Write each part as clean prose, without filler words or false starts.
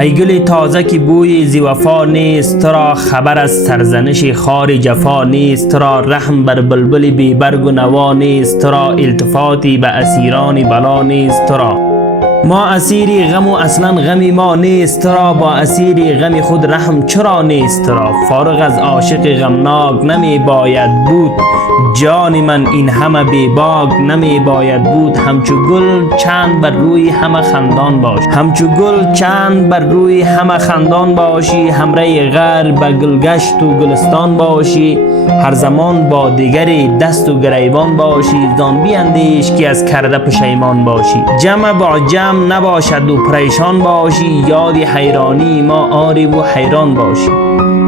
ای گل تازه که بوی زی وفا نیست، تو را خبر از سرزنش خار جفا نیست، تو را رحم بر بلبل بی برگ و نوا نیست، تو را التفاتی به اسیران بلا نیست، تو را ما اسیری غم و اصلا غمی ما نیست، تو را با اسیری غم خود رحم چرا نیست، تو را فارغ از عاشق غمناک نمی باید بود، جان من این همه بی باک نمی باید بود. همچو گل چند بر روی همه خندان باش، همچو گل چند بر روی همه خندان باشی، همره غر به گلگشت و گلستان باشی، هر زمان با دیگری دست و گریبان باشی، زان بیندیش که از کرده پشیمان باشی. جمع با جمع نباشد و پریشان باشی، یاد حیرانی ما آری و حیران باشی.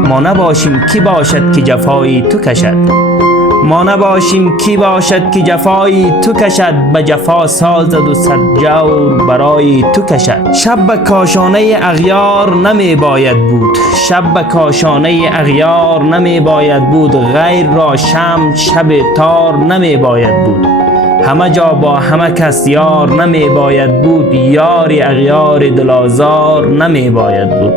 ما نباشیم کی باشد که جفایی تو کشد، ما نباشیم کی باشد که جفایی تو کشد، به جفا سازد و صد جور برای تو کشد. شب به کاشانه اغیار نمی باید بود، شب به کاشانه اغیار نمی باید بود، غیر را شمع شب تار نمی باید بود، همه جا با همه کس یار نمی باید بود، یاری اغیار دلازار نمی باید بود.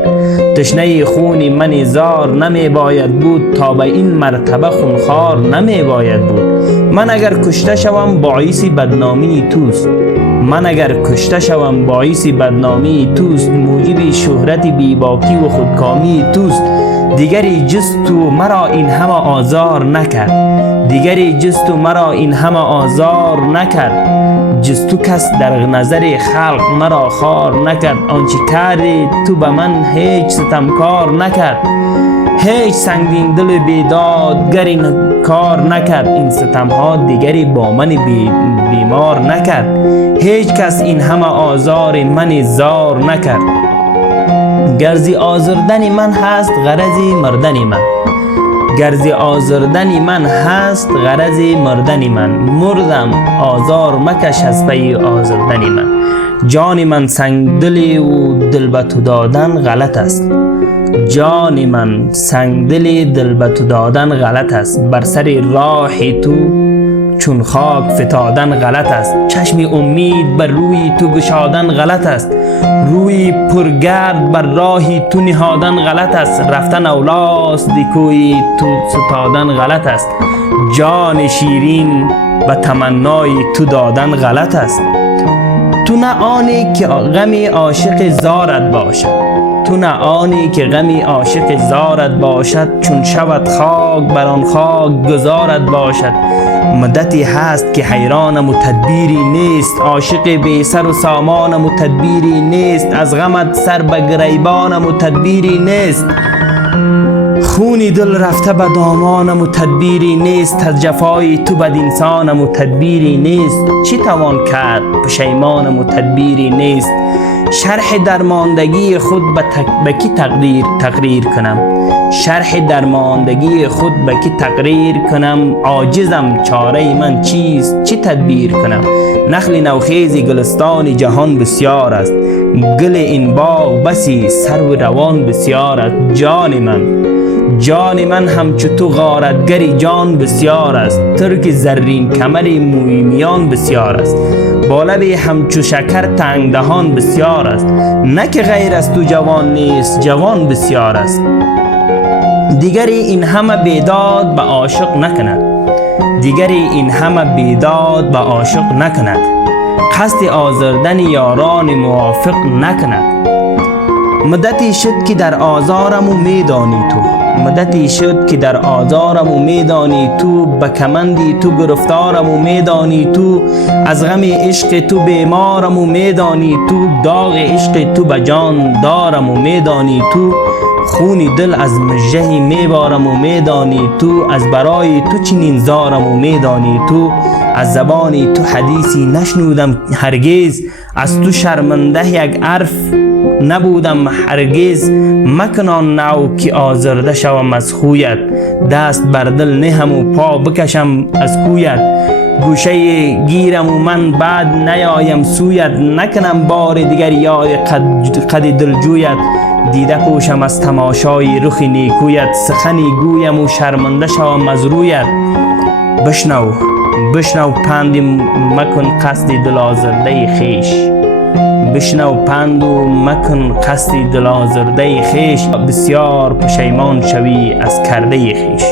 تشنه خونی من زار نمی باید بود، تا به این مرتبه خونخوار نمی باید بود. من اگر کشته شوم باعث بدنامی توست، من اگر کشته شوم باعث بدنامی توست، موجب شهرت بیباکی و خودکامی توست. دیگری جز تو مرا این همه آزار نکرد، دیگری جز تو مرا این همه آزار نکرد، جز تو کس در نظر خلق مرا خار نکرد. آنچه کردی تو به من هیچ ستمکار نکرد، هیچ سنگین دل بیدادگر این کار نکرد، این ستمها دیگری با من بیمار نکرد، هیچ کس این همه آزار من زار نکرد. گرزی آزردن من هست غرضی مردن من، گرزی آزردن من هست غرضی مردن من، مردم آزار مکش از پی آزردن من. جان من سنگدلی و دل به تو دادن غلط است، جان من سنگدلی دل به تو دادن غلط است، بر سر راه تو چون خاک فتادن غلط است، چشم امید بر روی تو گشادن غلط است، روی پرگرد بر راهی تو نهادن غلط است، رفتن اولاست دیکوی تو ستادن غلط است، جان شیرین و تمنای تو دادن غلط است. تو نه آنی که غمی عاشق زارت باشد، تو نه آنی که غمی عاشق زارت باشد، چون شود خاک بر آن خاک گذارت باشد. مدتی هست که حیرانم و تدبیری نیست، عاشق بی سر و سامانم و تدبیری نیست، از غمت سر به گریبانم و تدبیری نیست، خونی دل رفته به دامانم و تدبیری نیست، از جفای تو بد انسانم و تدبیری نیست، چی توان کرد پشیمانم و تدبیری نیست. شرح درماندگی خود به کی تقریر کنم، شرح درماندگی خود به کی تقریر کنم، عاجزم چاره من چیست چی تدبیر کنم. نخل نوخیز گلستان جهان بسیار است، گل این باغ بسی سرو روان بسیار است. جان من همچو تو غارتگری جان بسیار است، ترک زرین کمری مویمیان بسیار است، با لبی همچو شکر تنگ دهان بسیار است، نه که غیر از تو جوان نیست جوان بسیار است. دیگری این همه بیداد به عاشق نکند، دیگری این همه بیداد به عاشق نکند، قصد آزردن یاران موافق نکند. مدتی شد که در آزارمو میدانی تو، مدتی شد که در آزارمو میدانی تو، به کمندی تو گرفتارمو میدانی تو، از غم عشق تو بیمارمو میدانی تو، داغ عشق تو به جان دارمو میدانی تو، خونی دل از مژهی میبارمو میدانی تو، از برای تو چنین زارمو میدانی تو، از زبانی تو حدیثی نشنودم هرگز، از تو شرمنده یک حرف نبودم هرگز. مکنان نو که آزرده شوم از خویت، دست بر دل نهم و پا بکشم از کویت، گوشه گیرم و من بعد نیایم سویت، نکنم بار دیگر یاد قد دلجویت، دیده پوشم از تماشای رخ نیکویت، سخنی گویم و شرمنده شوم از رویت. بشنو پند مکن قصد دل آزرده خیش، بشنو پند و مکن قصد دل آزرده خیش، بسیار پشیمان شوی از کرده خیش.